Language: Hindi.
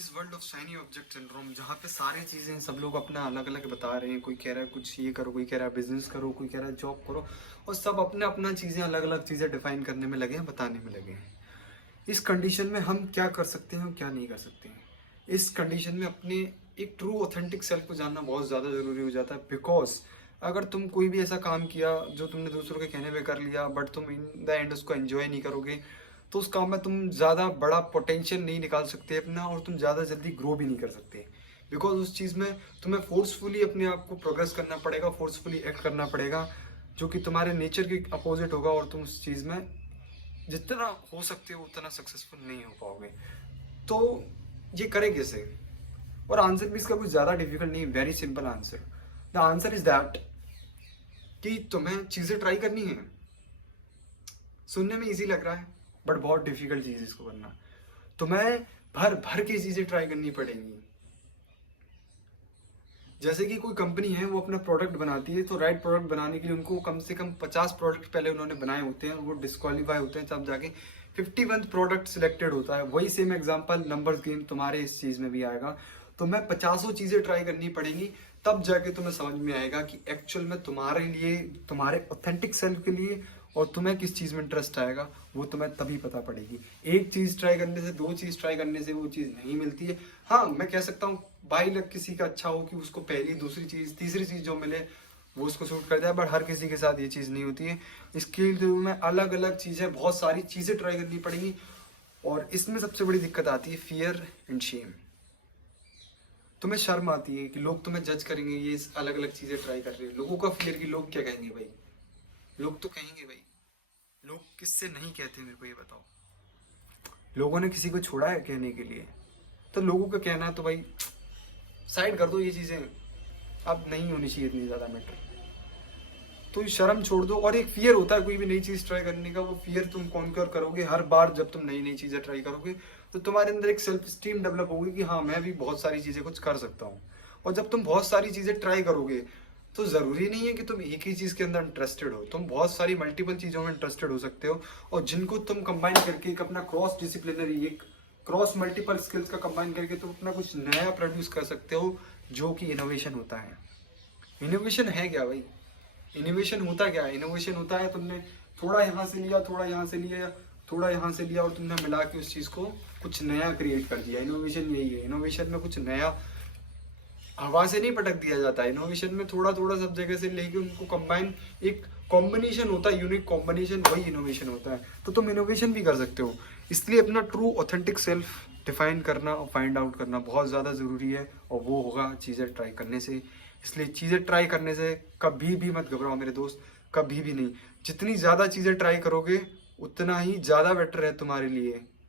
This world of shiny object syndrome, जहाँ पे सारी चीज़ें सब लोग अपना अलग अलग बता रहे हैं। कोई कह रहा है कुछ ये करो, कोई कह रहा है बिजनेस करो, कोई कह रहा है जॉब करो, और सब अपने अपना चीज़ें अलग अलग चीज़ें डिफाइन करने में लगे हैं, बताने में लगे हैं। इस कंडीशन में हम क्या कर सकते हैं और क्या नहीं कर सकते हैं। इस कंडीशन में अपने एक ट्रू ऑथेंटिक सेल्फ को जानना बहुत ज़्यादा ज़रूरी हो जाता है। बिकॉज अगर तुम कोई भी ऐसा काम किया जो तुमने दूसरों के कहने पे कर लिया, बट तुम इन द एंड उसको एंजॉय नहीं करोगे, तो उस काम में तुम ज़्यादा बड़ा पोटेंशियल नहीं निकाल सकते अपना, और तुम ज़्यादा जल्दी ग्रो भी नहीं कर सकते। बिकॉज उस चीज़ में तुम्हें फोर्सफुली अपने आप को प्रोग्रेस करना पड़ेगा, फोर्सफुली एक्ट करना पड़ेगा, जो कि तुम्हारे नेचर के अपोजिट होगा, और तुम उस चीज़ में जितना हो सकते हो उतना सक्सेसफुल नहीं हो पाओगे। तो ये करें कैसे? और आंसर भी इसका कुछ ज़्यादा डिफिकल्ट नहीं, very simple answer. The answer is that कि तुम्हें चीज़ें ट्राई करनी है। सुनने में इजी लग रहा है, बट बहुत डिफिकल्ट चीज़ इसको करना। तुम्हें भर भर के चीज़ें ट्राई करनी पड़ेंगी। जैसे कि कोई कंपनी है, वो अपना प्रोडक्ट बनाती है, तो राइट प्रोडक्ट बनाने के लिए उनको कम से कम 50 प्रोडक्ट पहले उन्होंने बनाए होते हैं, और वो डिस्क्वालीफाई होते हैं, तब जाके 51 प्रोडक्ट सिलेक्टेड होता है। वही सेम एग्जांपल नंबर्स गेम तुम्हारे इस चीज़ में भी आएगा। तुम्हें 50 चीज़ें ट्राई करनी पड़ेंगी, तब जाके तुम्हें समझ में आएगा कि एक्चुअल में तुम्हारे लिए, तुम्हारे ऑथेंटिक सेल्फ के लिए, और तुम्हें किस चीज़ में इंटरेस्ट आएगा, वो तुम्हें तभी पता पड़ेगी। एक चीज़ ट्राई करने से, दो चीज़ ट्राई करने से वो चीज़ नहीं मिलती है। हाँ, मैं कह सकता हूँ भाई लग किसी का अच्छा हो कि उसको पहली, दूसरी चीज़, तीसरी चीज़ जो मिले वो उसको सूट कर जाए, बट हर किसी के साथ ये चीज़ नहीं होती है। इसके लिए तुम्हें अलग अलग चीज़ें, बहुत सारी चीज़ें ट्राई करनी पड़ेंगी, और इसमें सबसे बड़ी दिक्कत आती है फियर एंड शेम। तुम्हें शर्म आती है कि लोग तुम्हें जज करेंगे, ये अलग अलग चीज़ें ट्राई कर रहे हैं। लोगों का फियर कि लोग क्या कहेंगे भाई, लोग तो कहेंगे भाई। लोग किससे नहीं कहते, मेरे को ये बताओ। लोगों ने किसी को छोड़ा है कहने के लिए? तो लोगों का कहना है तो भाई साइड कर दो, ये चीज़ें अब नहीं होनी चाहिए इतनी ज़्यादा मैटर। तो शर्म छोड़ दो। और एक फियर होता है कोई भी नई चीज़ ट्राई करने का, वो फियर तुम कॉन्कर करोगे हर बार जब तुम नई नई चीज़ें ट्राई करोगे, तो तुम्हारे अंदर एक सेल्फ स्टीम डेवलप होगी कि हाँ, मैं भी बहुत सारी चीज़ें कुछ कर सकता हूँ। और जब तुम बहुत सारी चीज़ें ट्राई करोगे, तो ज़रूरी नहीं है कि तुम एक ही चीज़ के अंदर इंटरेस्टेड हो, तुम बहुत सारी मल्टीपल चीज़ों में इंटरेस्टेड हो सकते हो, और जिनको तुम कंबाइन करके एक अपना क्रॉस डिसिप्लिनरी, एक क्रॉस मल्टीपल स्किल्स का कंबाइन करके तुम अपना कुछ नया प्रोड्यूस कर सकते हो, जो कि इनोवेशन होता है। इनोवेशन है क्या भाई? इनोवेशन होता क्या है? इनोवेशन होता है तुमने थोड़ा यहाँ से लिया, थोड़ा यहाँ से लिया, थोड़ा यहाँ से लिया, और तुमने मिला के उस चीज़ को कुछ नया क्रिएट कर दिया। इनोवेशन यही है। इनोवेशन में कुछ नया हवा से नहीं पटक दिया जाता है। इनोवेशन में थोड़ा थोड़ा सब जगह से लेके उनको कंबाइन, एक कॉम्बिनेशन होता है, यूनिक कॉम्बिनेशन, वही इनोवेशन होता है। तो तुम इनोवेशन भी कर सकते हो। इसलिए अपना ट्रू ऑथेंटिक सेल्फ डिफाइन करना और फाइंड आउट करना बहुत ज़्यादा ज़रूरी है, और वो होगा चीज़ें ट्राई करने से। इसलिए चीज़ें ट्राई करने से कभी भी मत घबराओ मेरे दोस्त, कभी भी नहीं। जितनी ज़्यादा चीज़ें ट्राई करोगे, उतना ही ज़्यादा बेटर है तुम्हारे लिए।